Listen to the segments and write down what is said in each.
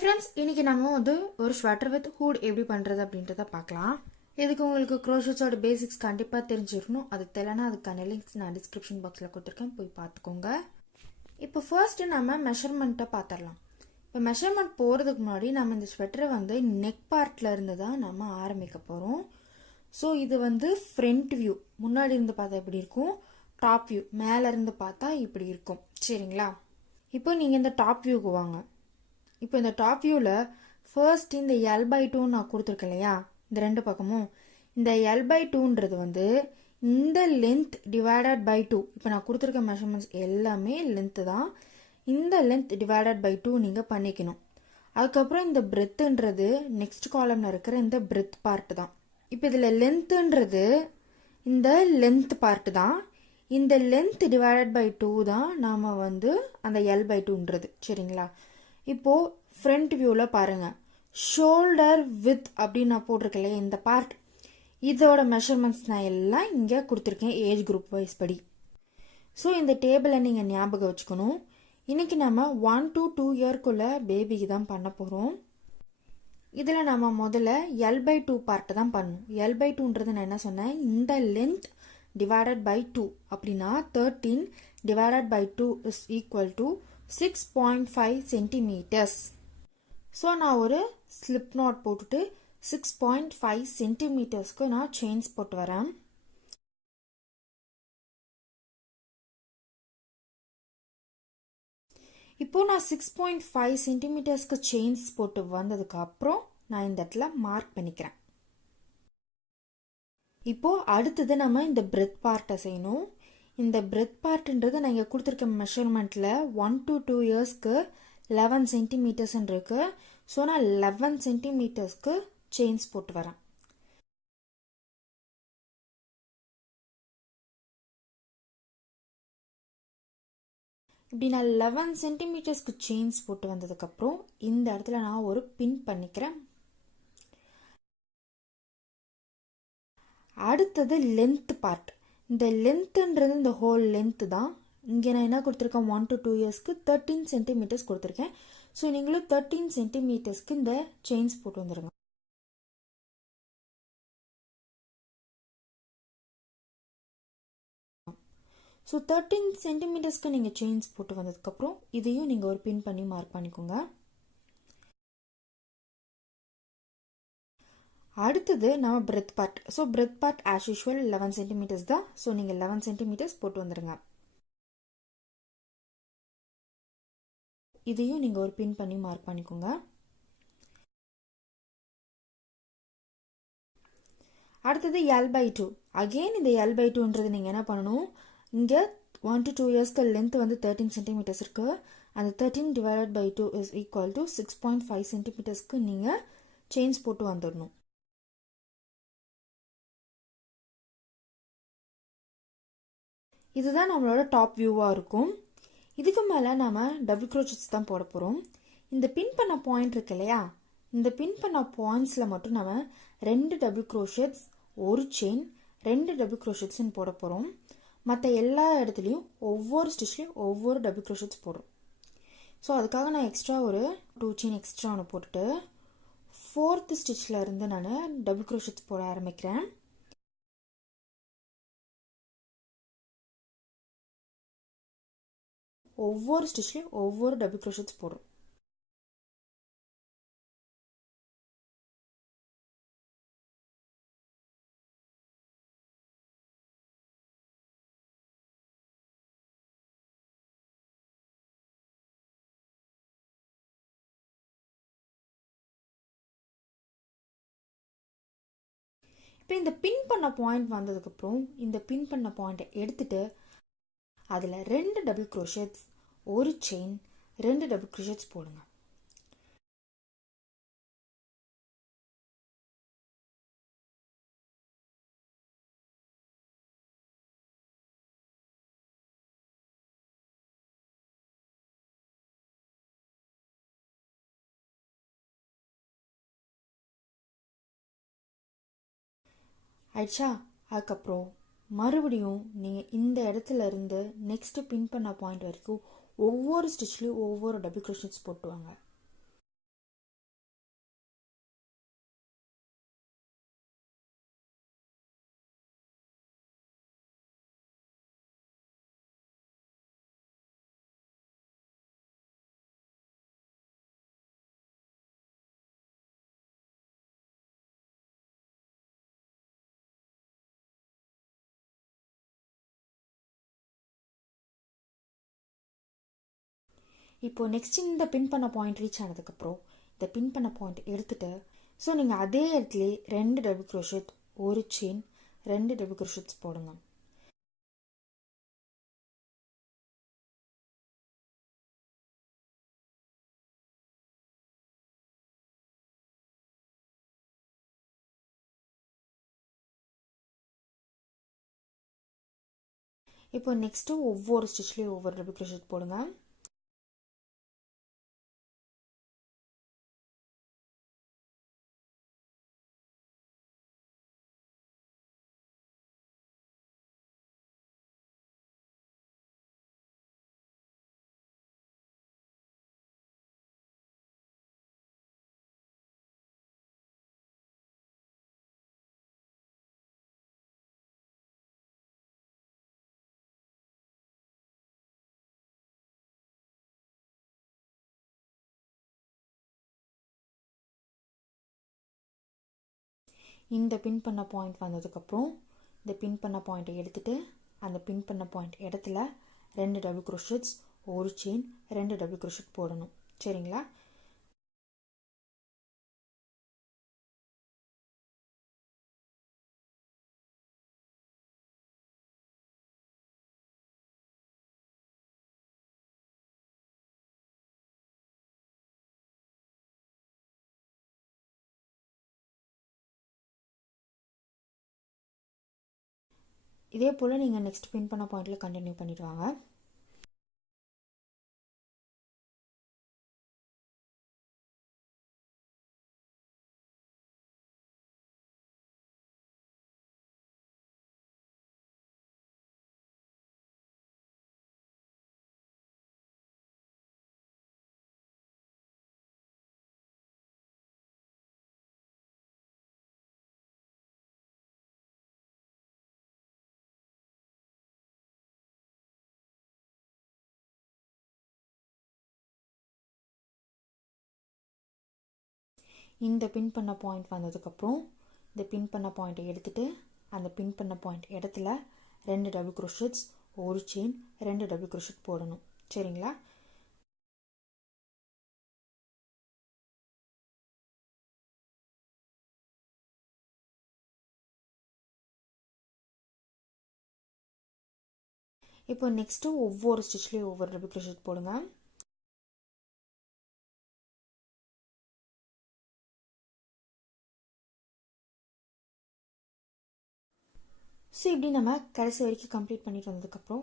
friends, இன்னைக்கு நம்ம வந்து ஒரு ஸ்வெட்டர் வித் ஹூட் எப்படி பண்றது அப்படின்றத பார்க்கலாம். இதுக்கு உங்களுக்கு crochetோட பேசிக்ஸ் கண்டிப்பா தெரிஞ்சிரணும். அது தெரியலனா அதுக்கான லிங்க்ஸ் நான் டிஸ்கிரிப்ஷன் பாக்ஸ்ல கொடுத்திருக்கேன், போய் பார்த்துக்கோங்க. இப்போ ஃபர்ஸ்ட் நம்ம மெஷர்மெண்ட்டை பார்த்தறலாம். இப்போ மெஷர்மெண்ட் போறதுக்கு முன்னாடி நம்ம இந்த ஸ்வெட்டரை வந்து நெக் பார்ட்ல இருந்து தான் நம்ம ஆரம்பிக்க போறோம். ஸோ இது வந்து ஃப்ரண்ட் வியூ, முன்னாடி இருந்து பார்த்தா எப்படி இருக்கும், டாப் வியூ மேல இருந்து பார்த்தா இப்படி இருக்கும். சரிங்களா? இப்போ நீங்க இந்த டாப் வியூக்கு வாங்க. இப்போ இந்த டாப் வியூவில் ஃபர்ஸ்ட் இந்த L/2 நான் கொடுத்துருக்கேன் இல்லையா, இந்த ரெண்டு பக்கமும் இந்த L/2ன்றது வந்து இந்த லென்த் டிவைடட் பை 2. இப்போ நான் கொடுத்துருக்க மெஷர்மெண்ட்ஸ் எல்லாமே லென்த்து தான். இந்த லென்த் டிவைடட் பை 2 நீங்கள் பண்ணிக்கணும். அதுக்கப்புறம் இந்த பிரெத்துன்றது நெக்ஸ்ட் காலம்ல இருக்கிற இந்த பிரெத் பார்ட் தான். இப்போ இதில் லென்த்துன்றது இந்த லென்த் பார்ட் தான். இந்த லென்த் டிவைடட் பை 2 தான் நாம் வந்து அந்த L/2ன்றது. சரிங்களா? இப்போ ஃப்ரண்ட் வியூவில் பாருங்க, ஷோல்டர் வித் அப்படின்னு நான் போட்டிருக்கேன் இந்த பார்ட், இதோட மெஷர்மெண்ட்ஸ் நான் எல்லாம் இங்கே கொடுத்துருக்கேன் ஏஜ் குரூப் வைஸ் படி. ஸோ இந்த டேபிளை நீங்கள் ஞாபகம் வச்சுக்கணும். இன்னைக்கு நம்ம 1 to 2 இயர்க்குள்ள பேபிக்கு தான் பண்ண போகிறோம். இதில் நம்ம முதல்ல L/2 பார்ட்டை தான் பண்ணணும். L/2ன்றது நான் என்ன சொன்னேன், இந்த லென்த் டிவைடட் பை 2 அப்படின்னா 13 divided by 2 is equal to 6.5 centimetres. So நான் ஒரு ஸ்லிப் நாட் போட்டுட்டு 6.5 சென்டிமீட்டர்ஸ்க்கு நான் செயின்ஸ் போட்டு வரேன். இப்போ நான் 6.5 சென்டிமீட்டர்ஸ்க்கு செயின்ஸ் போட்டு வந்ததுக்கு அப்புறம் நான் இந்த இடத்துல மார்க் பண்ணிக்கிறேன். இப்போ அடுத்தது நம்ம இந்த பிரெத் பார்ட்டை செய்யணும். இந்த பிரெத் பார்ட்ன்றது நான் இங்கே கொடுத்துருக்க மெஷர்மெண்ட்டில் 1 to 2 இயர்ஸ்க்கு 11 சென்டிமீட்டர்ஸ் இருக்கு. ஸோ நான் 11 சென்டிமீட்டர்ஸ்க்கு செயின்ஸ் போட்டு வரேன். இப்படி நான் 11 சென்டிமீட்டர்ஸ்க்கு செயின்ஸ் போட்டு வந்ததுக்கப்புறம் இந்த இடத்துல நான் ஒரு பின் பண்ணிக்கிறேன். அடுத்தது லென்த் பார்ட். இந்த லென்த்துன்றது இந்த ஹோல் லென்த்து தான். இங்கே நான் என்ன கொடுத்துருக்கேன், 1 to 2 இயர்ஸ்க்கு 13 சென்டிமீட்டர்ஸ் கொடுத்துருக்கேன். ஸோ நீங்களும் 13 சென்டிமீட்டர்ஸ்க்கு இந்த செயின்ஸ் போட்டு வந்துடுங்க. ஸோ 13 சென்டிமீட்டர்ஸ்க்கு நீங்கள் செயின்ஸ் போட்டு வந்ததுக்கப்புறம் இதையும் நீங்கள் ஒரு பின் பண்ணி மார்க் பண்ணிக்கோங்க. அடுத்தது நம்ம breadth part. So breadth part as usual 11 centimetres தான். ஸோ நீங்கள் 11 சென்டிமீட்டர்ஸ் போட்டு வந்துடுங்க. இதையும் நீங்கள் ஒரு பின் பண்ணி மார்க் பண்ணிக்கோங்க. அடுத்தது L/2. அகெயின் இந்த L/2ன்றது நீங்கள் என்ன பண்ணணும், இங்கே 1 to 2 இயர்ஸ்க்கு லென்த் வந்து 13 சென்டிமீட்டர்ஸ் இருக்கு. அந்த 13 divided by 2 is equal to 6.5 சென்டிமீட்டர்ஸ்க்கு நீங்கள் செயின்ஸ் போட்டு வந்துடணும். இதுதான் நம்மளோட டாப் வியூவாக இருக்கும். இதுக்கு மேலே நம்ம டபுள் க்ரோச்செட்ஸ் தான் போட போகிறோம். இந்த பின் பண்ண பாயிண்ட் இருக்கு இல்லையா, இந்த பின் பண்ண பாயிண்ட்ஸில் மட்டும் நம்ம 2 டபுள் க்ரோச்செட்ஸ், ஒரு செயின், 2 டபுள் க்ரோச்செட்ஸ்ன்னு போட போகிறோம். மற்ற எல்லா இடத்துலையும் ஒவ்வொரு ஸ்டிச்லையும் ஒவ்வொரு டபுள் க்ரோச்செட்ஸ் போடுறோம். ஸோ அதுக்காக நான் எக்ஸ்ட்ரா ஒரு 2 செயின் எக்ஸ்ட்ரா ஒன்று போட்டுட்டு 4th ஸ்டிச்சில் இருந்து நான் டபுள் க்ரோச்செட்ஸ் போட ஆரம்பிக்கிறேன். ஒவ்வொரு ஸ்டிச்லையும் ஒவ்வொரு டபுள் க்ரோச்செட்ஸ் போடும். இப்போ இந்த பின் பண்ண பாயிண்ட் வந்ததுக்கப்புறம் இந்த பின் பண்ண பாயிண்ட்டை எடுத்துட்டு அதில் 2 டபுள் க்ரோச்செட்ஸ், ஒரு செயின், 2 டபுள் க்ரோச்செட்ஸ் போடுங்க. ஆயிடுச்சா? அதுக்கப்புறம் மறுபடியும் நீங்கள் இந்த இடத்துல இருந்து நெக்ஸ்ட் பின் பண்ண பாயிண்ட் வரைக்கும் ஒவ்வொரு ஸ்டிச்லையும் ஒவ்வொரு டபுள் க்ரோச்செட்ஸ் போட்டுவாங்க. இப்போது நெக்ஸ்ட் இந்த பின் பண்ண பாயிண்ட் ரீச் ஆனதுக்கப்புறம் இந்த பின் பண்ண பாயிண்ட் எடுத்துகிட்டு ஸோ நீங்கள் அதே இடத்துல 2 டபுள் க்ரோஷெட் ஒரு செயின் 2 டபுள் க்ரோஷெட்ஸ் போடுங்க. இப்போ நெக்ஸ்ட்டு ஒவ்வொரு ஸ்டிச்லேயும் ஒவ்வொரு டபுள் க்ரோஷெட் போடுங்க. இந்த பின் பண்ண பாயிண்ட் வந்ததுக்கப்புறம் இந்த பின் பண்ண பாயிண்ட்டை எடுத்துகிட்டு அந்த பின் பண்ண பாயிண்ட் இடத்துல 2 டபுள் க்ரோஷெட்ஸ் ஒரு செயின் 2 டபுள் க்ரோஷெட் போடணும். சரிங்களா? இதே போல் நீங்கள் நெக்ஸ்ட் பின் பண்ண பாயிண்டில் கண்டினியூ பண்ணிட்டு வாங்க. இந்த பின் பண்ண பாயிண்ட் வந்ததுக்கப்புறம் இந்த பின் பண்ண பாயிண்ட்டை எடுத்துகிட்டு அந்த பின் பண்ண பாயிண்ட் இடத்துல 2 டபுள் க்ரோஷெட்ஸ் ஒரு செயின் 2 டபுள் க்ரோஷெட் போடணும். சரிங்களா? இப்போ நெக்ஸ்ட்டு ஒவ்வொரு ஸ்டிச்லேயும் ஒவ்வொரு டபுள் க்ரோஷெட் போடுங்க. ஸோ இப்படி நம்ம கடைசி வரைக்கும் கம்ப்ளீட் பண்ணிட்டு வந்ததுக்கப்புறம்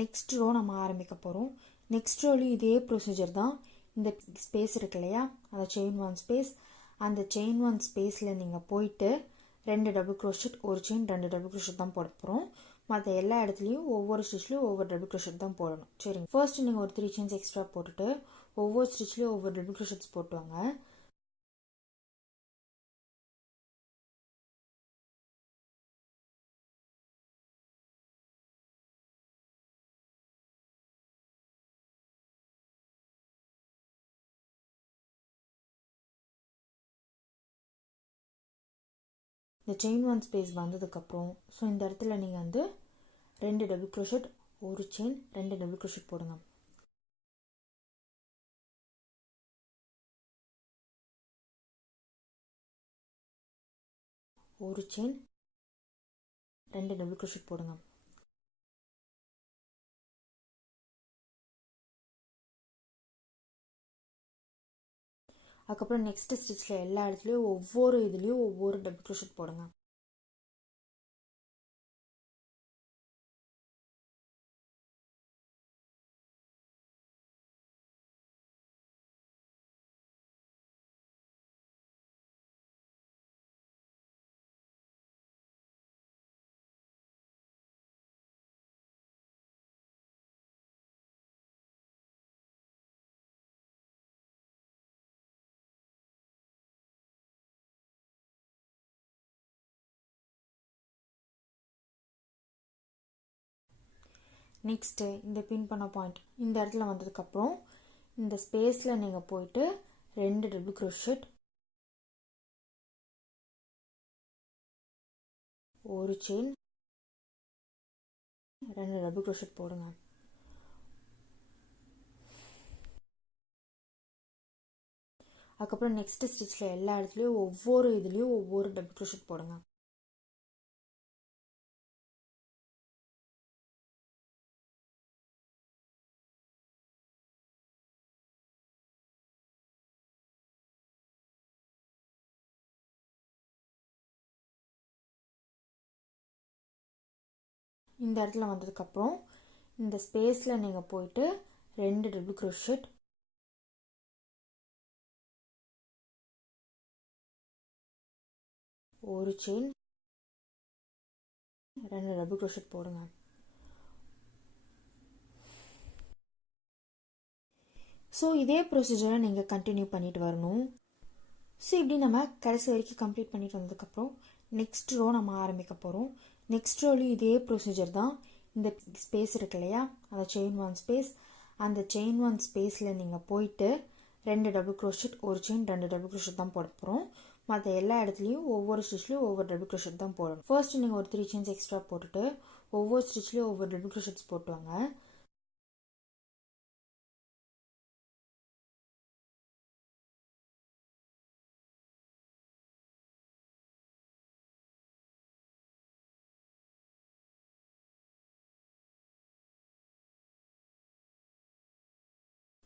நெக்ஸ்ட் ரோ நம்ம ஆரம்பிக்க போகிறோம். நெக்ஸ்ட் ரோலையும் இதே ப்ரொசீஜர் தான். இந்த ஸ்பேஸ் இருக்கு இல்லையா, அந்த செயின் 1 ஸ்பேஸ், அந்த செயின் 1 ஸ்பேஸில் நீங்கள் போயிட்டு 2 டபுள் க்ரோஷெட் ஒரு செயின் 2 டபுள் க்ரோஷெட் தான் போட போகிறோம். மற்ற எல்லா இடத்துலையும் ஒவ்வொரு ஸ்டிச்லையும் ஒவ்வொரு டபுள் க்ரோஷெட் தான் போடணும். சரிங்க? ஃபர்ஸ்ட் நீங்கள் ஒரு 3 செயின்ஸ் எக்ஸ்ட்ரா போட்டுட்டு ஒவ்வொரு ஸ்டிச்லையும் ஒவ்வொரு டபுள் க்ரோஷெட்ஸ் போட்டுவாங்க. இந்த செயின் 1 ஸ்பேஸ் வந்ததுக்கப்புறம் ஸோ இந்த இடத்துல நீங்கள் வந்து 2 டபுள் க்ரோஷெட் ஒரு செயின் 2 டபுள் க்ரோஷெட் போடுங்க. ஒரு செயின் 2 டபுள் க்ரோஷெட் போடுங்க. அதுக்கப்புறம் நெக்ஸ்ட் ஸ்டிச்சில் எல்லா இடத்துலையும் ஒவ்வொரு இதுலேயும் ஒவ்வொரு டபுள் க்ரோஷெட் போடுங்க. நெக்ஸ்ட்டு இந்த பின் பண்ண பாயிண்ட் இந்த இடத்துல வந்ததுக்கப்புறம் இந்த ஸ்பேஸில் நீங்கள் போயிட்டு 2 டபுள் க்ரோஷெட் ஒரு செயின் 2 டபுள் க்ரோஷெட் போடுங்க. அதுக்கப்புறம் நெக்ஸ்ட் ஸ்டிச்சில் எல்லா இடத்துலையும் ஒவ்வொரு இதுலேயும் ஒவ்வொரு டபுள் க்ரோஷெட் போடுங்க. இந்த இடத்துல வந்ததுக்கப்புறம் இந்த ஸ்பேஸில் நீங்கள் போயிட்டு 2 டபுள் க்ரோஷெட், ஒரு செயின், 2 டபுள் க்ரோஷெட் போடுங்க. ஸோ இதே ப்ரொசீஜரை நீங்கள் கண்டினியூ பண்ணிட்டு வரணும். ஸோ இப்படி நம்ம கடைசி வரைக்கும் கம்ப்ளீட் பண்ணிட்டு வந்ததுக்கப்புறம் நெக்ஸ்ட் ரோ நம்ம ஆரம்பிக்க போகிறோம். நெக்ஸ்ட் ரோலையும் இதே ப்ரொசீஜர் தான். இந்த ஸ்பேஸ் இருக்கு இல்லையா, அந்த செயின் 1 ஸ்பேஸ், அந்த செயின் 1 ஸ்பேஸில் நீங்கள் போயிட்டு 2 டபுள் க்ரோஷெட், ஒரு செயின், 2 டபுள் க்ரோஷெட் தான் போட போகிறோம். மற்ற எல்லா இடத்துலையும் ஒவ்வொரு ஸ்டிச்லையும் ஒவ்வொரு டபுள் க்ரோஷெட் தான் போடணும். ஃபர்ஸ்ட் நீங்கள் ஒரு 3 செயின்ஸ் எக்ஸ்ட்ரா போட்டுட்டு ஒவ்வொரு ஸ்டிச்லையும் ஒவ்வொரு டபுள் க்ரோஷெட்ஸ் போட்டுவாங்க.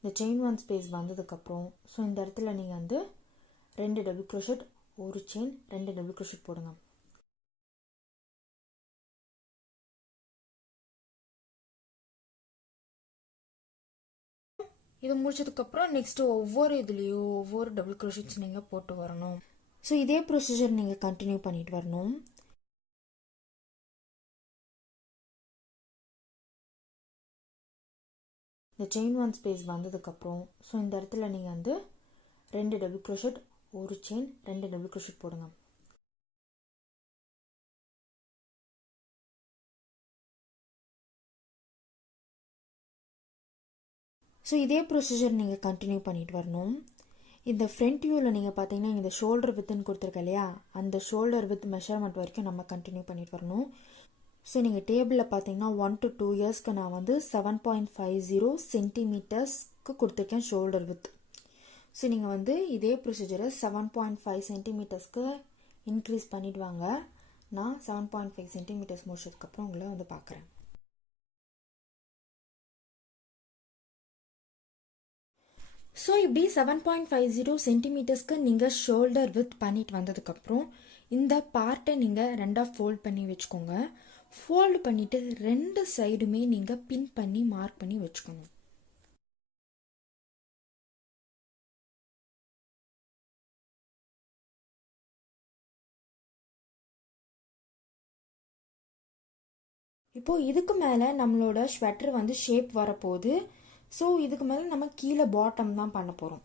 இந்த செயின் 1 ஸ்பேஸ் வந்ததுக்கப்புறம் ஸோ இந்த இடத்துல நீங்கள் வந்து 2 டபுள் க்ரோஷெட், ஒரு செயின், 2 டபுள் க்ரோஷெட் போடுங்க. இது முடிச்சதுக்கப்புறம் நெக்ஸ்ட்டு ஒவ்வொரு இதுலேயும் ஒவ்வொரு டபுள் க்ரோஷெட்ஸ் நீங்கள் போட்டு வரணும். ஸோ இதே ப்ரொசீஜர் நீங்கள் கண்டினியூ பண்ணிட்டு வரணும். இந்த செயின் 1 ஸ்பேஸ் வந்ததுக்கப்புறம் ஸோ இந்த இடத்துல நீங்கள் வந்து 2 டபுள் க்ரோஷெட், ஒரு செயின், 2 டபுள் க்ரோஷெட் போடுங்க. ஸோ இதே ப்ரொசீஜர் நீங்கள் கண்டினியூ பண்ணிட்டு வரணும். இந்த ஃப்ரண்ட் வியூவில் நீங்கள் பார்த்தீங்கன்னா இந்த ஷோல்டர் வித்துன்னு கொடுத்துருக்க இல்லையா, அந்த ஷோல்டர் வித் மெஷர்மெண்ட் வரைக்கும் நம்ம கண்டினியூ பண்ணிட்டு வரணும். ஸோ நீங்கள் டேபிளில் பார்த்தீங்கன்னா 1 to 2 இயர்ஸ்க்கு நான் வந்து 7.50 சென்டிமீட்டர்ஸ்க்கு கொடுத்துருக்கேன் ஷோல்டர் வித். ஸோ நீங்கள் வந்து இதே ப்ரொசீஜரை 7.5 சென்டிமீட்டர்ஸ்க்கு இன்க்ரீஸ் பண்ணிவிடுவாங்க. நான் 7.5 சென்டிமீட்டர்ஸ் முடிச்சதுக்கப்புறம் உங்களை வந்து பார்க்குறேன். ஸோ இப்படி 7.50 சென்டிமீட்டர்ஸ்க்கு நீங்கள் ஷோல்டர் வித் பண்ணிட்டு வந்ததுக்கப்புறம் இந்த பார்ட்டை நீங்கள் ரெண்டாக ஃபோல்ட் பண்ணி வச்சுக்கோங்க. ஃபோல்டு பண்ணிவிட்டு 2 சைடுமே நீங்கள் பின் பண்ணி மார்க் பண்ணி வச்சுக்கணும். இப்போது இதுக்கு மேலே நம்மளோட ஸ்வெட்டர் வந்து ஷேப் வரப்போகுது. ஸோ இதுக்கு மேலே நம்ம கீழே பாட்டம் தான் பண்ண போகிறோம்.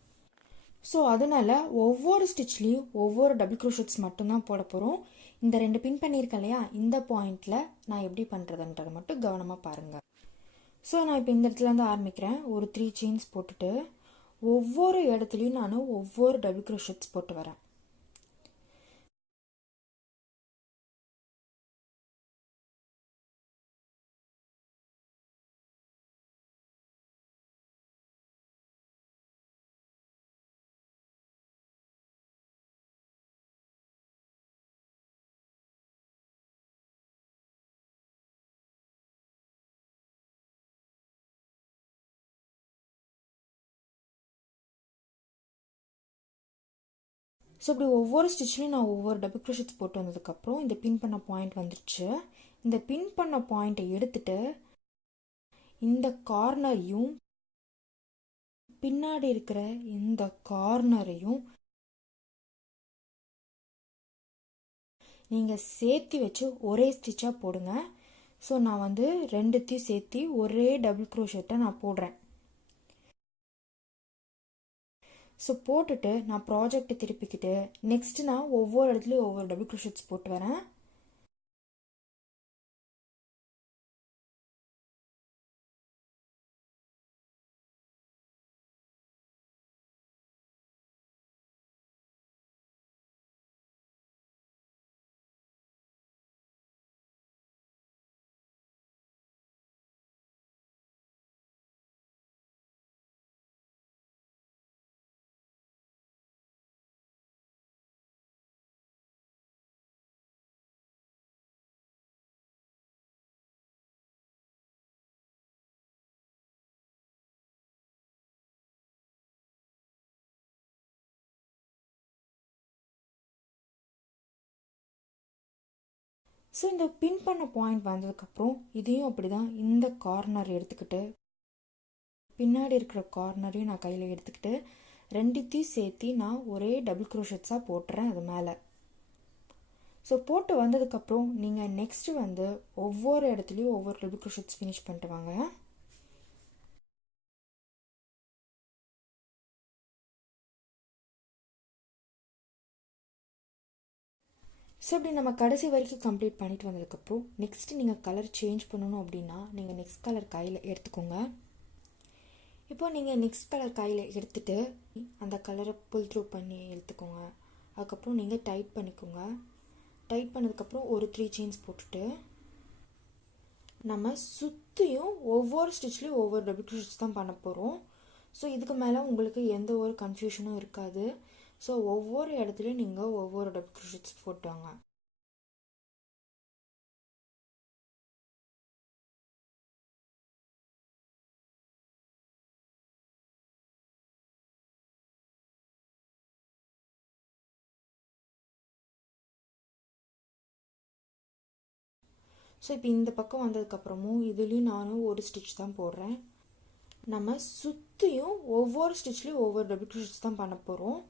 ஸோ அதனால் ஒவ்வொரு ஸ்டிச்லேயும் ஒவ்வொரு டபுள் க்ரோஷெட்ஸ் மட்டும்தான் போட போகிறோம். இந்த 2 பின் பண்ணியிருக்கேன் இல்லையா, இந்த பாயிண்டில் நான் எப்படி பண்ணுறதுன்றதை மட்டும் கவனமாக பாருங்கள். ஸோ நான் இப்போ இந்த இடத்துலேருந்து ஆரம்பிக்கிறேன். ஒரு 3 செயின்ஸ் போட்டுட்டு ஒவ்வொரு இடத்துலையும் நான் ஒவ்வொரு டபுள் க்ரோஷெட்ஸ் போட்டு வரேன். ஸோ இப்படி ஒவ்வொரு ஸ்டிச்லையும் நான் ஒவ்வொரு டபுள் க்ரோஷெட்ஸ் போட்டு வந்ததுக்கப்புறம் இந்த பின் பண்ண பாயிண்ட் வந்துடுச்சு. இந்த பின் பண்ண பாயிண்ட்டை எடுத்துட்டு இந்த கார்னரையும் பின்னாடி இருக்கிற இந்த கார்னரையும் நீங்கள் சேர்த்து வச்சு ஒரே ஸ்டிச்சாக போடுங்க. ஸோ நான் வந்து 2த்தையும் சேர்த்து ஒரே டபுள் க்ரோஷெட்டை நான் போடுறேன். ஸோ போட்டுட்டு நான் ப்ராஜெக்டை திருப்பிக்கிட்டு நெக்ஸ்ட்டு நான் ஒவ்வொரு இடத்துலையும் ஒவ்வொரு டபுள் க்ரோஷெட்ஸ் போட்டு வரேன். ஸோ இந்த பின் பண்ண பாயிண்ட் வந்ததுக்கப்புறம் இதையும் அப்படி தான் இந்த கார்னர் எடுத்துக்கிட்டு பின்னாடி இருக்கிற கார்னரையும் நான் கையில் எடுத்துக்கிட்டு ரெண்டுத்தையும் சேர்த்து நான் ஒரே டபுள் க்ரோஷெட்ஸாக போட்டுறேன் அது மேலே. ஸோ போட்டு வந்ததுக்கப்புறம் நீங்கள் நெக்ஸ்ட்டு வந்து ஒவ்வொரு இடத்துலையும் ஒவ்வொரு டபுள் க்ரோஷெட்ஸ் ஃபினிஷ் பண்ணிட்டு வாங்க. ஸோ இப்படி நம்ம கடைசி வரைக்கும் கம்ப்ளீட் பண்ணிட்டு வந்ததுக்கப்புறம் நெக்ஸ்ட்டு நீங்கள் கலர் சேஞ்ச் பண்ணணும் அப்படின்னா நீங்கள் நெக்ஸ்ட் கலர் கையில் எடுத்துக்கோங்க. இப்போ நீங்கள் நெக்ஸ்ட் கலர் கையில் எடுத்துகிட்டு அந்த கலரை புல் த்ரூ பண்ணி எடுத்துக்கோங்க. அதுக்கப்புறம் நீங்கள் டைட் பண்ணிக்கோங்க. டைட் பண்ணதுக்கப்புறம் ஒரு 3 செயின்ஸ் போட்டுட்டு நம்ம சுற்றியும் ஒவ்வொரு ஸ்டிச்லேயும் ஒவ்வொரு டபுள் க்ரோஷெட்ஸ் தான் பண்ண போகிறோம். ஸோ இதுக்கு மேலே உங்களுக்கு எந்த ஒரு கன்ஃபியூஷனும் இருக்காது. ஸோ ஒவ்வொரு இடத்துலையும் நீங்கள் ஒவ்வொரு டபுள் க்ரோஷெட்ஸ் போட்டுவாங்க. ஸோ இப்போ இந்த பக்கம் வந்ததுக்கப்புறமும் இதுலேயும் நானும் ஒரு ஸ்டிச் தான் போடுறேன். நம்ம சுற்றியும் ஒவ்வொரு ஸ்டிச்லேயும் ஒவ்வொரு டபுள் க்ரோஷெட்ஸ் தான் பண்ண போகிறோம்.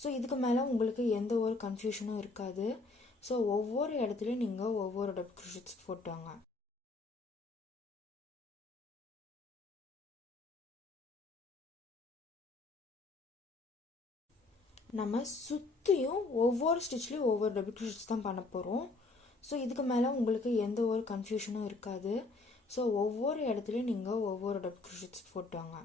ஸோ இதுக்கு மேலே உங்களுக்கு எந்த ஒரு கன்ஃபியூஷனும் இருக்காது. ஸோ ஒவ்வொரு இடத்துலையும் நீங்கள் ஒவ்வொரு டபுள் க்ரோஷெட்ஸ் போட்டுவாங்க. நம்ம சுற்றியும் ஒவ்வொரு ஸ்டிச்லேயும் ஒவ்வொரு டபுள் க்ரோஷெட்ஸ் தான் பண்ண போகிறோம். ஸோ இதுக்கு மேலே உங்களுக்கு எந்த ஒரு கன்ஃபியூஷனும் இருக்காது. ஸோ ஒவ்வொரு இடத்துலையும் நீங்கள் ஒவ்வொரு டபுள் க்ரோஷெட்ஸ் போட்டுவாங்க.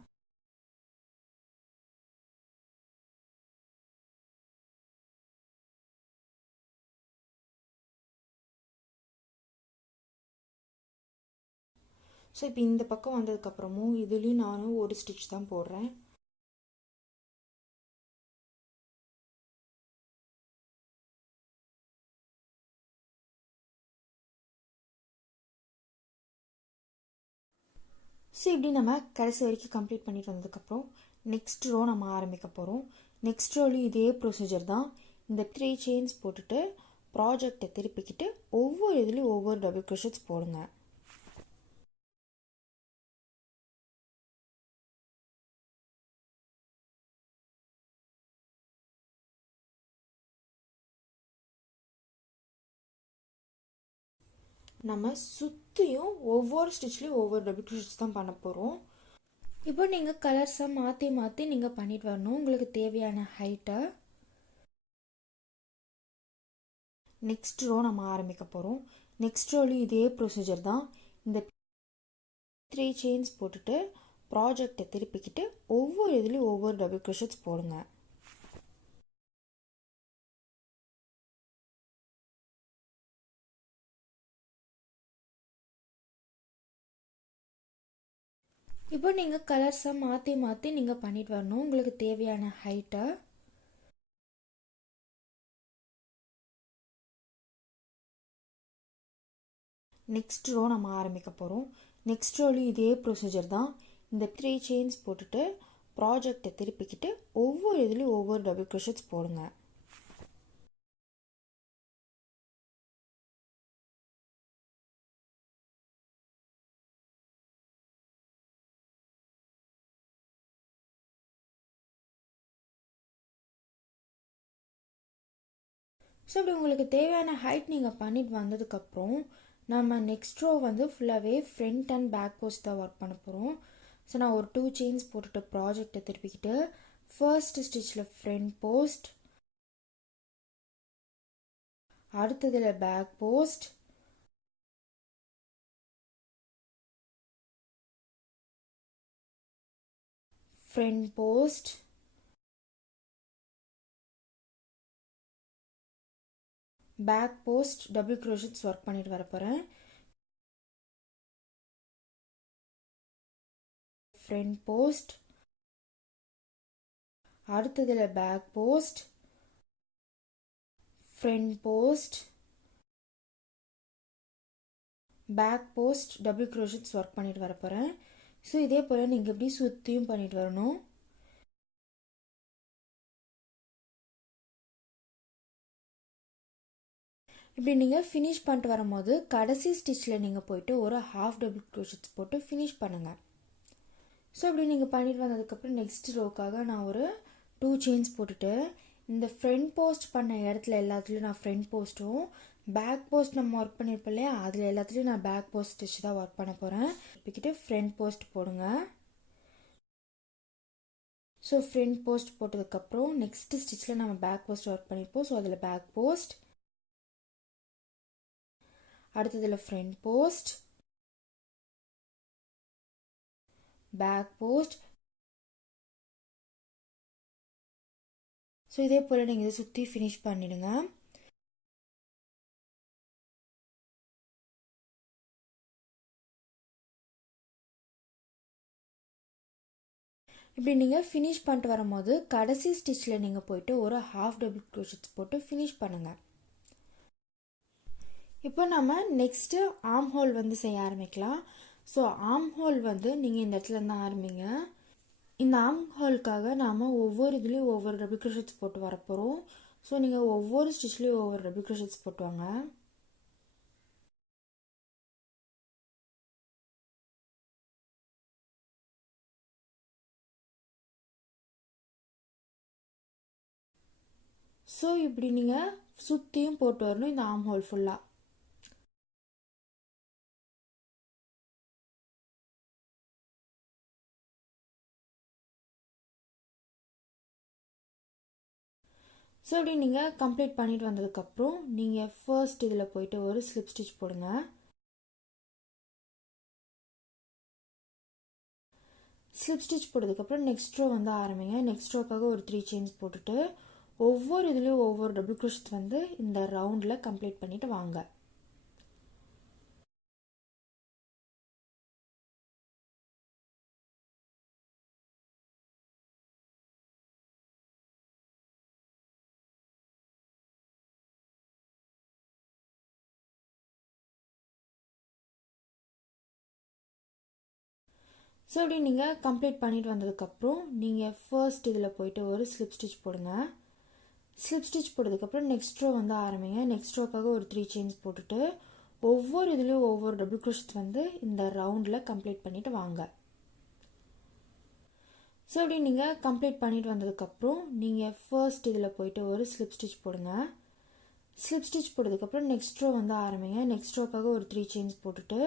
ஸோ இப்போ இந்த பக்கம் வந்ததுக்கப்புறமும் இதுலேயும் நானும் ஒரு ஸ்டிச் தான் போடுறேன். ஸோ இப்படி நம்ம கடைசி வரைக்கும் கம்ப்ளீட் பண்ணிட்டு வந்ததுக்கப்புறம் நெக்ஸ்ட் ரோ நம்ம ஆரம்பிக்க போகிறோம். நெக்ஸ்ட் ரோலையும் இதே ப்ரொசீஜர் தான். இந்த 3 செயின்ஸ் போட்டுட்டு ப்ராஜெக்டை திருப்பிக்கிட்டு ஒவ்வொரு இதுலேயும் ஒவ்வொரு டபுள் க்ரோஷெட்ஸ் போடுங்க. நம்ம சுற்றியும் ஒவ்வொரு ஸ்டிச்லேயும் ஒவ்வொரு டபுள் க்ரோஷெட்ஸ் தான் பண்ண போகிறோம். இப்போ நீங்கள் கலர்ஸை மாற்றி மாற்றி நீங்கள் பண்ணிட்டு வரணும் உங்களுக்கு தேவையான ஹைட்டை. நெக்ஸ்ட் ரோ நம்ம ஆரம்பிக்க போகிறோம். நெக்ஸ்ட் ரோலையும் இதே ப்ரொசீஜர் தான். இந்த 3 செயின்ஸ் போட்டுட்டு ப்ராஜெக்டை திருப்பிக்கிட்டு ஒவ்வொரு இதுலேயும் ஒவ்வொரு டபுள் க்ரோஷெட்ஸ் போடுங்க. இப்போ நீங்கள் கலர்ஸை மாற்றி மாற்றி நீங்கள் பண்ணிட்டு வரணும் உங்களுக்கு தேவையான ஹைட்டை. நெக்ஸ்ட் ரோ நம்ம ஆரம்பிக்க போகிறோம். நெக்ஸ்ட் ரோலையும் இதே ப்ரொசீஜர் தான். இந்த 3 செயின்ஸ் போட்டுட்டு ப்ராஜெக்டை திருப்பிக்கிட்டு ஒவ்வொரு இதுலேயும் ஒவ்வொரு டபுள் க்ரோஷெட்ஸ் போடுங்க. ஸோ இப்படி உங்களுக்கு தேவையான ஹைட் நீங்கள் பண்ணிட்டு வந்ததுக்கப்புறம் நம்ம நெக்ஸ்ட் ரோ வந்து ஃபுல்லாகவே ஃப்ரண்ட் அண்ட் பேக் போஸ்ட் தான் ஒர்க் பண்ண போகிறோம். ஸோ நான் ஒரு 2 செயின்ஸ் போட்டுட்டு ப்ராஜெக்டை திருப்பிக்கிட்டு ஃபர்ஸ்ட் ஸ்டிச்சில் ஃப்ரண்ட் போஸ்ட், அடுத்ததில் back post, front post, back post double crochets work பண்ணிட்டு வர போகிறேன். ஃப்ரண்ட் போஸ்ட், அடுத்ததில் back post, front post, back post double crochets work பண்ணிட்டு வர போகிறேன். ஸோ இதே போல் நீங்கள் இப்படி சுற்றியும் பண்ணிட்டு வரணும். இப்படி நீங்கள் ஃபினிஷ் பண்ணிட்டு வரும்போது கடைசி ஸ்டிச்சில் நீங்கள் போயிட்டு ஒரு ஹாஃப் டபுள் க்ரோஷெட்ஸ் போட்டு ஃபினிஷ் பண்ணுங்கள். ஸோ இப்படி நீங்கள் பண்ணிட்டு வந்ததுக்கப்புறம் நெக்ஸ்ட் ரோக்காக நான் ஒரு 2 செயின்ஸ் போட்டுட்டு இந்த ஃப்ரண்ட் போஸ்ட் பண்ண இடத்துல எல்லாத்துலேயும் நான் ஃப்ரண்ட் போஸ்ட்டும் பேக் போஸ்ட் நம்ம ஒர்க் பண்ணியிருப்போம் இல்லையா அதில் எல்லாத்துலேயும் நான் பேக் போஸ்ட் ஸ்டிச் தான் ஒர்க் பண்ண போகிறேன். இப்போக்கிட்ட ஃப்ரண்ட் போஸ்ட் போடுங்க. ஸோ ஃப்ரண்ட் போஸ்ட் போட்டதுக்கப்புறம் நெக்ஸ்ட் ஸ்டிச்சில் நம்ம பேக் போஸ்ட் ஒர்க் பண்ணியிருப்போம். ஸோ அதில் பேக் போஸ்ட், அடுத்ததில் front post, back post. So இதே போல் நீங்கள் இதை சுற்றி ஃபினிஷ் பண்ணிடுங்க. இப்படி நீங்கள் ஃபினிஷ் பண்ணிட்டு வரும்போது கடைசி ஸ்டிச்சில் நீங்கள் போயிட்டு ஒரு ஹாஃப் டபுள் க்ரோஷெட்ஸ் போட்டு ஃபினிஷ் பண்ணுங்கள். இப்போ நம்ம நெக்ஸ்ட்டு ஆர்ம் ஹோல் வந்து செய்ய ஆரம்பிக்கலாம். ஸோ ஆர்ம் ஹோல் வந்து நீங்கள் இந்த இடத்துல தான் ஆரம்பிங்க. இந்த ஆர்ம் ஹோலுக்காக நாம் ஒவ்வொரு இதுலேயும் ஒவ்வொரு டபுள் க்ரோஷெட்ஸ் போட்டு வரப்போகிறோம். ஸோ நீங்கள் ஒவ்வொரு ஸ்டிச்லேயும் ஒவ்வொரு டபுள் க்ரோஷெட்ஸ் போட்டு வாங்க. ஸோ இப்படி நீங்கள் சுற்றியும் போட்டு வரணும் இந்த ஆர்ம் ஹோல் ஃபுல்லாக. ஸோ இப்படி நீங்கள் கம்ப்ளீட் பண்ணிட்டு வந்ததுக்கப்புறம் நீங்கள் ஃபர்ஸ்ட் இதில் போயிட்டு ஒரு ஸ்லிப் ஸ்டிச் போடுங்க. ஸ்லிப் ஸ்டிச் போட்டதுக்கப்புறம் நெக்ஸ்ட் ரோ வந்து ஆரம்பிங்க. நெக்ஸ்ட் ரோக்காக ஒரு 3 செயின்ஸ் போட்டுட்டு ஒவ்வொரு இதுலேயும் ஒவ்வொரு டபுள் க்ரோஷெட் வந்து இந்த ரவுண்டில் கம்ப்ளீட் பண்ணிவிட்டு வாங்க. ஸோ அப்படி நீங்கள் கம்ப்ளீட் பண்ணிட்டு வந்ததுக்கப்புறம் நீங்கள் ஃபர்ஸ்ட் இதில் போயிட்டு ஒரு ஸ்லிப் ஸ்டிச் போடுங்க. ஸ்லிப் ஸ்டிச் போட்டதுக்கப்புறம் நெக்ஸ்ட் ரோ வந்து ஆரம்பிங்க. நெக்ஸ்ட் ரோக்காக ஒரு 3 செயின்ஸ் போட்டுட்டு ஒவ்வொரு இதுலேயும் ஒவ்வொரு டபுள் க்ரோஷெட் வந்து இந்த ரவுண்டில் கம்ப்ளீட் பண்ணிவிட்டு வாங்க. ஸோ அப்படி நீங்கள் கம்ப்ளீட் பண்ணிட்டு வந்ததுக்கப்புறம் நீங்கள் ஃபர்ஸ்ட் இதில் போயிட்டு ஒரு ஸ்லிப் ஸ்டிச் போடுங்க. ஸ்லிப் ஸ்டிச் போட்டதுக்கப்புறம் நெக்ஸ்ட் ரோ வந்து ஆரம்பிங்க. நெக்ஸ்ட் ரோக்காக ஒரு 3 செயின்ஸ் போட்டுட்டு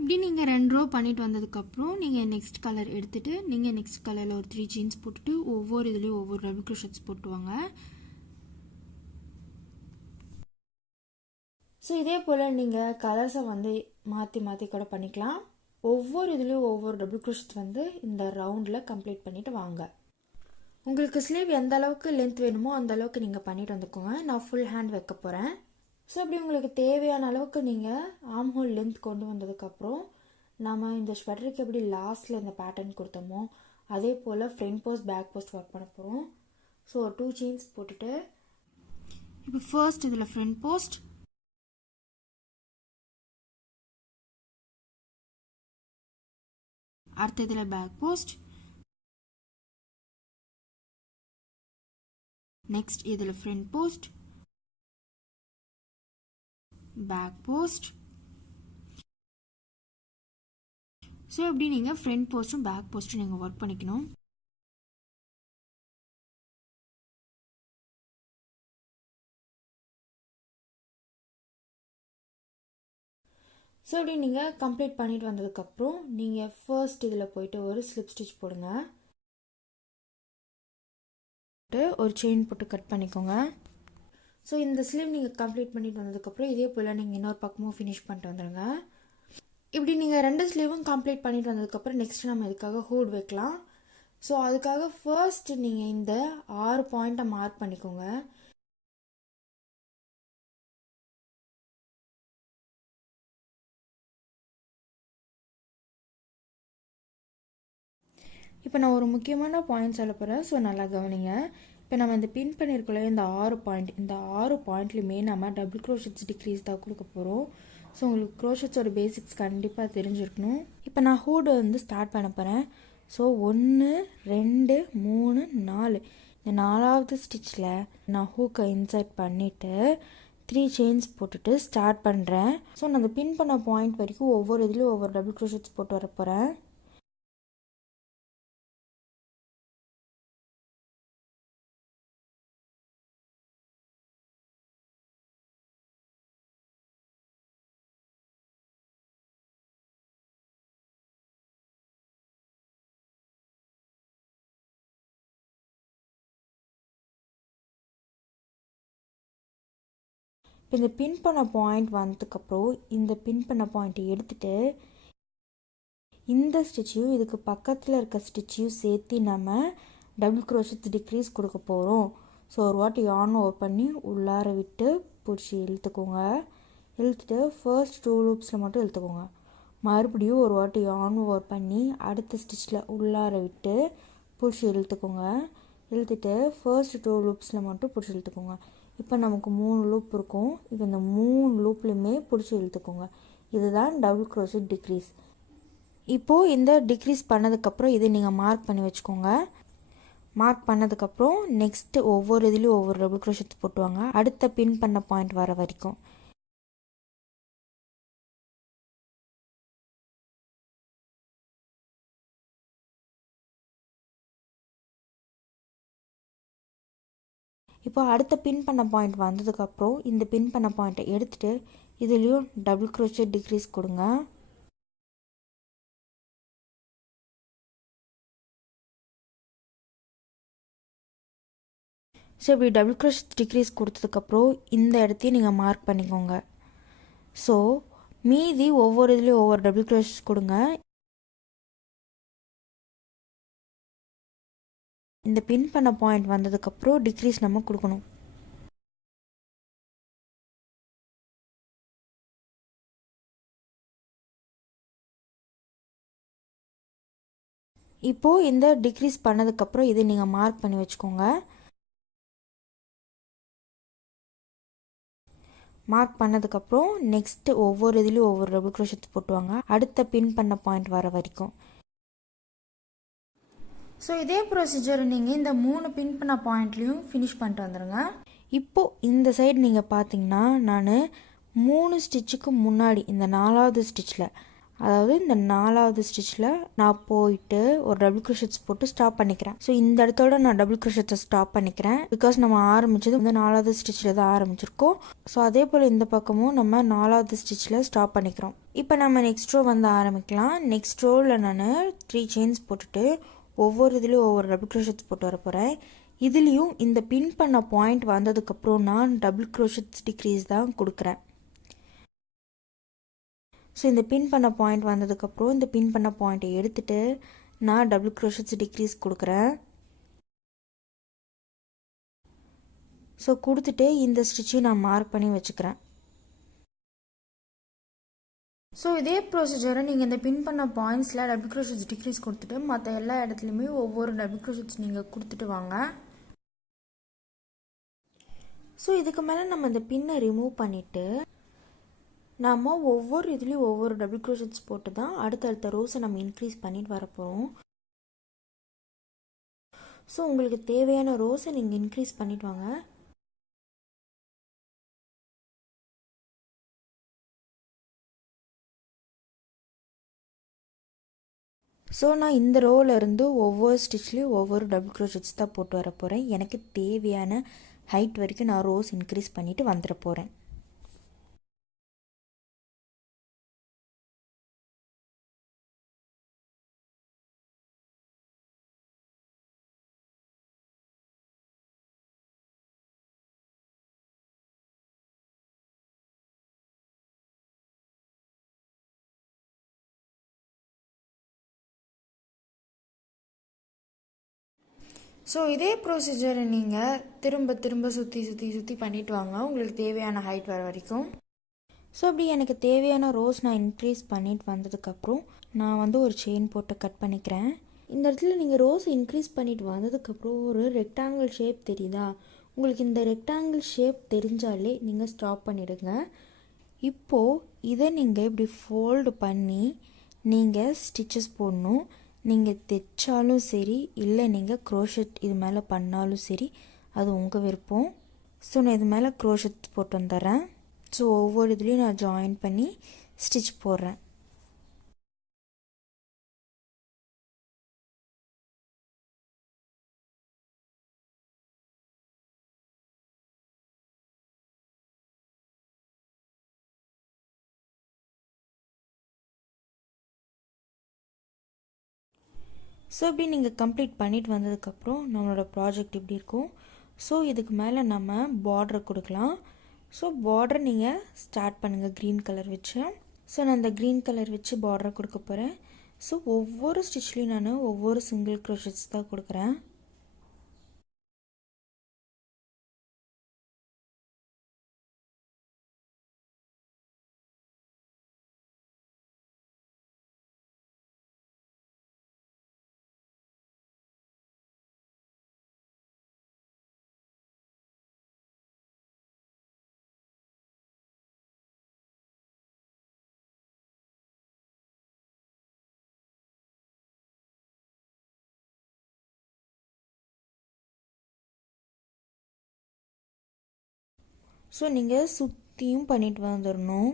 இப்படி நீங்கள் 2 ரோ பண்ணிட்டு வந்ததுக்கப்புறம் நீங்கள் நெக்ஸ்ட் கலர் எடுத்துகிட்டு நீங்கள் நெக்ஸ்ட் கலரில் ஒரு 3 செயின்ஸ் போட்டுட்டு ஒவ்வொரு இதுலேயும் ஒவ்வொரு டபுள் க்ரோஷெட்ஸ் போட்டுவாங்க. ஸோ இதே போல் நீங்கள் கலர்ஸை வந்து மாற்றி மாற்றி கூட பண்ணிக்கலாம். ஒவ்வொரு இதுலேயும் ஒவ்வொரு டபுள் க்ரோஷெட் வந்து இந்த ரவுண்டில் கம்ப்ளீட் பண்ணிவிட்டு வாங்க. உங்களுக்கு ஸ்லீவ் எந்த அளவுக்கு லென்த் வேணுமோ அந்த அளவுக்கு நீங்கள் பண்ணிட்டு வந்துக்கோங்க. நான் ஃபுல் ஹேண்ட் வைக்க போகிறேன். ஸோ அப்படி உங்களுக்கு தேவையான அளவுக்கு நீங்கள் ஆர்ம் ஹோல் லென்த் கொண்டு வந்ததுக்கப்புறம் நம்ம இந்த ஸ்வெட்டருக்கு எப்படி லாஸ்ட்டில் இந்த பேட்டர்ன் கொடுத்தோமோ அதே போல் front post back post work பண்ண போகிறோம். ஸோ 2 செயின்ஸ் போட்டுட்டு இப்போ ஃபர்ஸ்ட் இதில் ஃப்ரண்ட் போஸ்ட், அடுத்த இதில் பேக் போஸ்ட், நெக்ஸ்ட் இதில் front post, back post. So இப்படி நீங்கள் ஃப்ரண்ட் போஸ்ட்டும் பேக் போஸ்ட்டும் நீங்கள் ஒர்க் பண்ணிக்கணும். ஸோ இப்படி நீங்கள் கம்ப்ளீட் பண்ணிட்டு வந்ததுக்கப்புறம் நீங்கள் ஃபர்ஸ்ட் இதில் போயிட்டு ஒரு ஸ்லிப் ஸ்டிச் போடுங்க. ஒரு செயின் போட்டு கட் பண்ணிக்கோங்க. ஸோ இந்த ஸ்லீவ் நீங்கள் கம்ப்ளீட் பண்ணிட்டு வந்ததுக்கப்புறம் இதே போல் நீங்கள் இன்னொரு பக்கமும் ஃபினிஷ் பண்ணிட்டு வந்துடுங்க. இப்படி நீங்கள் 2 ஸ்லீவும் கம்ப்ளீட் பண்ணிட்டு வந்ததுக்கப்புறம் நெக்ஸ்ட் நம்ம இதுக்காக ஹூட் வைக்கலாம். ஸோ அதுக்காக ஃபர்ஸ்ட் நீங்கள் இந்த 6 பாயிண்ட்டை மார்க் பண்ணிக்கோங்க. இப்போ நான் ஒரு முக்கியமான பாயிண்ட் சொல்ல போகிறேன். ஸோ நல்லா கவனிங்க. இப்போ நம்ம இந்த பின் பண்ணியிருக்கோம் இந்த 6 பாயிண்ட், இந்த 6 பாயிண்ட்லையுமே நம்ம டபுள் க்ரோஷெட்ஸ் டிக்ரீஸ் தான் கொடுக்க போகிறோம். ஸோ உங்களுக்கு க்ரோஷெட்ஸோட பேசிக்ஸ் கண்டிப்பாக தெரிஞ்சிருக்கணும். இப்போ நான் ஹூடு வந்து ஸ்டார்ட் பண்ண போகிறேன். ஸோ 1 2 3 4 இந்த 4வது ஸ்டிச்சில் நான் ஹூக்கை இன்சர்ட் பண்ணிவிட்டு 3 செயின்ஸ் போட்டுட்டு ஸ்டார்ட் பண்ணுறேன். ஸோ நான் அந்த பின் பண்ண பாயிண்ட் வரைக்கும் ஒவ்வொரு இதுலேயும் ஒவ்வொரு டபுள் க்ரோஷெட்ஸ் போட்டு வர போகிறேன். இந்த பின் பண்ண பாயிண்ட் வந்ததுக்கப்புறம் இந்த பின் பண்ண பாயிண்ட்டை எடுத்துகிட்டு இந்த ஸ்டிச்சையும் இதுக்கு பக்கத்தில் இருக்க ஸ்டிச்சையும் சேர்த்து நம்ம டபுள் க்ரோஷெட்ஸ் டிக்ரீஸ் கொடுக்க போகிறோம். ஸோ ஒரு வாட்டி யார்ன் ஓவர் பண்ணி உள்ளார விட்டு பிடிச்சி இழுத்துக்கோங்க. இழுத்துட்டு ஃபர்ஸ்ட் 2 லூப்ஸில் மட்டும் இழுத்துக்கோங்க. மறுபடியும் ஒரு வாட்டி யார்ன் ஓவர் பண்ணி அடுத்த ஸ்டிச்சில் உள்ளார விட்டு பிடிச்சி இழுத்துக்கோங்க. இழுத்துட்டு ஃபர்ஸ்ட் 2 லூப்ஸில் மட்டும் பிடிச்சி இழுத்துக்கோங்க. இப்போ நமக்கு 3 லூப் இருக்கும். இப்போ இந்த 3 லூப்லையுமே பிடிச்சி இழுத்துக்கோங்க. இதுதான் டபுள் க்ரோஷெட் டிக்ரீஸ். இப்போது இந்த டிக்ரீஸ் பண்ணதுக்கப்புறம் இது நீங்கள் மார்க் பண்ணி வச்சுக்கோங்க. மார்க் பண்ணதுக்கப்புறம் நெக்ஸ்ட்டு ஒவ்வொரு இதுலேயும் ஒவ்வொரு டபுள் க்ரோஷெட்ஸ் போட்டுவாங்க அடுத்த பின் பண்ண பாயிண்ட் வர வரைக்கும். இப்போ அடுத்த பின் பண்ண பாயிண்ட் வந்ததுக்கப்புறம் இந்த பின் பண்ண பாயிண்ட்டை எடுத்துகிட்டு இதுலேயும் டபுள் க்ரோஷெட் டிக்ரீஸ் கொடுங்க. ஸோ இப்படி டபுள் க்ரோஷெட் டிக்ரீஸ் கொடுத்ததுக்கப்புறம் இந்த இடத்தையும் நீங்கள் மார்க் பண்ணிக்கோங்க. ஸோ மீதி ஒவ்வொரு இதுலேயும் ஒவ்வொரு டபுள் க்ரோஷெட் கொடுங்க. இந்த பின் பண்ண பாயிண்ட் வந்ததுக்கப்புறம் டிக்ரீஸ் நம்ம கொடுக்கணும். இப்போது இந்த டிக்ரீஸ் பண்ணதுக்கப்புறம் இதை நீங்கள் மார்க் பண்ணி வச்சுக்கோங்க. மார்க் பண்ணதுக்கப்புறம் நெக்ஸ்ட்டு ஒவ்வொரு இதுலேயும் ஒவ்வொரு டபுள் க்ரோஷெட்ஸ் போட்டுவாங்க அடுத்த பின் பண்ண பாயிண்ட் வர வரைக்கும். ஸோ இதே ப்ரொசீஜர் நீங்கள் இந்த 3 பின் பண்ண பாயிண்ட்லேயும் ஃபினிஷ் பண்ணிட்டு வந்துடுங்க. இப்போது இந்த சைடு நீங்கள் பார்த்தீங்கன்னா நான் 3 ஸ்டிச்சுக்கு முன்னாடி இந்த 4வது ஸ்டிச்சில், அதாவது இந்த 4வது ஸ்டிச்சில் நான் போயிட்டு ஒரு டபுள் க்ரோஷெட்ஸ் போட்டு ஸ்டாப் பண்ணிக்கிறேன். ஸோ இந்த இடத்தோட நான் டபுள் க்ரோஷெட்ஸை ஸ்டாப் பண்ணிக்கிறேன். பிகாஸ் நம்ம ஆரம்பித்தது வந்து 4வது ஸ்டிச்சில் தான் ஆரம்பிச்சிருக்கோம். ஸோ அதே போல் இந்த பக்கமும் நம்ம 4வது ஸ்டிச்சில் ஸ்டாப் பண்ணிக்கிறோம். இப்போ நம்ம நெக்ஸ்ட் ரோ வந்து ஆரம்பிக்கலாம். நெக்ஸ்ட் ரோவில் நான் 3 செயின்ஸ் போட்டுட்டு ஒவ்வொரு இதுலேயும் ஒவ்வொரு டபுள் க்ரோஷெட்ஸ் போட்டு வர போகிறேன். இதுலேயும் இந்த பின் பண்ண பாயிண்ட் வந்ததுக்கப்புறம் நான் டபுள் க்ரோஷெட்ஸ் டிக்ரீஸ் தான் கொடுக்குறேன். ஸோ இந்த பின் பண்ண பாயிண்ட் வந்ததுக்கப்புறம் இந்த பின் பண்ண பாயிண்ட்டை எடுத்துகிட்டு நான் டபுள் க்ரோஷெட்ஸ் டிக்ரீஸ் கொடுக்குறேன். ஸோ கொடுத்துட்டு இந்த ஸ்டிச்சையும் நான் மார்க் பண்ணி வச்சுக்கிறேன். ஸோ இதே ப்ரொசீஜரை நீங்கள் இந்த பின் பண்ண பாயிண்ட்ஸில் டபுள் க்ரோஷெட்ஸ் டிக்ரீஸ் கொடுத்துட்டு மற்ற எல்லா இடத்துலையுமே ஒவ்வொரு டபுள் க்ரோஷெட்ஸ் நீங்கள் கொடுத்துட்டு வாங்க. ஸோ இதுக்கு மேலே நம்ம இந்த பின்னை ரிமூவ் பண்ணிவிட்டு நாம் ஒவ்வொரு இதுலேயும் ஒவ்வொரு டபுள் க்ரோஷெட்ஸ் போட்டு தான் அடுத்தடுத்த ரோஸை நம்ம இன்க்ரீஸ் பண்ணிட்டு வரப்போகிறோம். ஸோ உங்களுக்கு தேவையான ரோஸை நீங்கள் இன்க்ரீஸ் பண்ணிட்டு வாங்க. ஸோ நான் இந்த ரோவிலேருந்து ஒவ்வொரு ஸ்டிச்லேயும் ஒவ்வொரு டபுள் க்ரோஷெட்ஸ் தான் போட்டு வர போகிறேன். எனக்கு தேவையான ஹைட் வரைக்கும் நான் ரோஸ் இன்க்ரீஸ் பண்ணிவிட்டு வந்துட போகிறேன். ஸோ இதே ப்ரொசீஜரை நீங்கள் திரும்ப திரும்ப சுற்றி பண்ணிட்டு வாங்க உங்களுக்கு தேவையான ஹைட் வர வரைக்கும். ஸோ அப்படி எனக்கு தேவையான ரோஸ் நான் இன்க்ரீஸ் பண்ணிட்டு வந்ததுக்கப்புறம் நான் வந்து ஒரு செயின் போட்டு கட் பண்ணிக்கிறேன். இந்த இடத்துல நீங்கள் ரோஸ் இன்க்ரீஸ் பண்ணிட்டு வந்ததுக்கப்புறம் ஒரு ரெக்டாங்கிள் ஷேப் தெரியுதா? உங்களுக்கு இந்த ரெக்டாங்கிள் ஷேப் தெரிஞ்சாலே நீங்கள் ஸ்டாப் பண்ணிவிடுங்க. இப்போது இதை நீங்கள் இப்படி ஃபோல்டு பண்ணி நீங்கள் ஸ்டிச்சஸ் போடணும். நீங்கள் தைச்சாலும் சரி இல்லை நீங்கள் க்ரோஷெட் இது மேலே பண்ணாலும் சரி அது உங்கள் விருப்பம். ஸோ நான் இது மேலே க்ரோஷெட் போட்டு வந்துடுறேன். ஸோ ஒவ்வொரு இதுலேயும் நான் ஜாயின் பண்ணி ஸ்டிச் போடுறேன். ஸோ இப்படி நீங்கள் கம்ப்ளீட் பண்ணிட்டு வந்ததுக்கப்புறம் நம்மளோட ப்ராஜெக்ட் இப்படி இருக்கும். ஸோ இதுக்கு மேலே நம்ம பார்டரை கொடுக்கலாம். ஸோ பார்டர் நீங்கள் ஸ்டார்ட் பண்ணுங்கள் க்ரீன் கலர் வச்சு. ஸோ நான் அந்த க்ரீன் கலர் வச்சு பார்டரை கொடுக்க போகிறேன். ஸோ ஒவ்வொரு ஸ்டிச்லேயும் நான் ஒவ்வொரு சிங்கிள் க்ரோஷெட்ஸ் தான் கொடுக்குறேன். ஸோ நீங்கள் சுற்றியும் பண்ணிட்டு வந்துடணும்.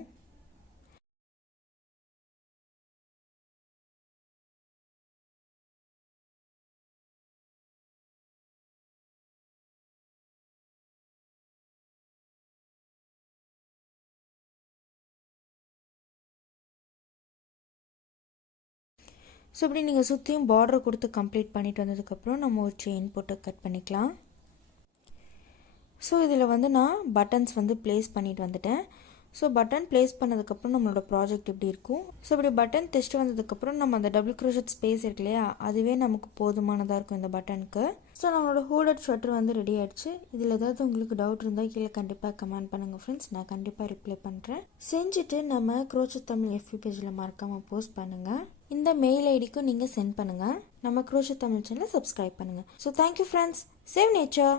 ஸோ இப்படி நீங்கள் சுற்றியும் பார்டரை கொடுத்து கம்ப்ளீட் பண்ணிட்டு வந்ததுக்கப்புறம் நம்ம ஒரு செயின் போட்டு கட் பண்ணிக்கலாம். ஸோ இதில் வந்து நான் பட்டன்ஸ் வந்து ப்ளேஸ் பண்ணிட்டு வந்துட்டேன். ஸோ பட்டன் ப்ளேஸ் பண்ணதுக்கப்புறம் நம்மளோட ப்ராஜெக்ட் இப்படி இருக்கும். ஸோ இப்படி பட்டன் தைச்சிட்டு வந்ததுக்கப்புறம் நம்ம அந்த டபுள் க்ரோஷெட் ஸ்பேஸ் இருக்கு இல்லையா, அதுவே நமக்கு போதுமானதாக இருக்கும் இந்த பட்டனுக்கு. ஸோ நம்மளோட ஹூடட் ஸ்வெட்டர் வந்து ரெடி ஆகிடுச்சு. இதில் ஏதாவது உங்களுக்கு டவுட் இருந்தால் கீழே கண்டிப்பாக கமெண்ட் பண்ணுங்கள் ஃப்ரெண்ட்ஸ், நான் கண்டிப்பாக ரிப்ளை பண்ணுறேன். செஞ்சுட்டு நம்ம க்ரோச்செட் தமிழ் எஃபி பேஜில் மறக்காமல் போஸ்ட் பண்ணுங்கள். இந்த மெயில் ஐடிக்கும் நீங்கள் சென்ட் பண்ணுங்கள். நம்ம க்ரோச்செட் தமிழ் சேனலை சப்ஸ்கிரைப் பண்ணுங்கள். So thank you friends. Save nature.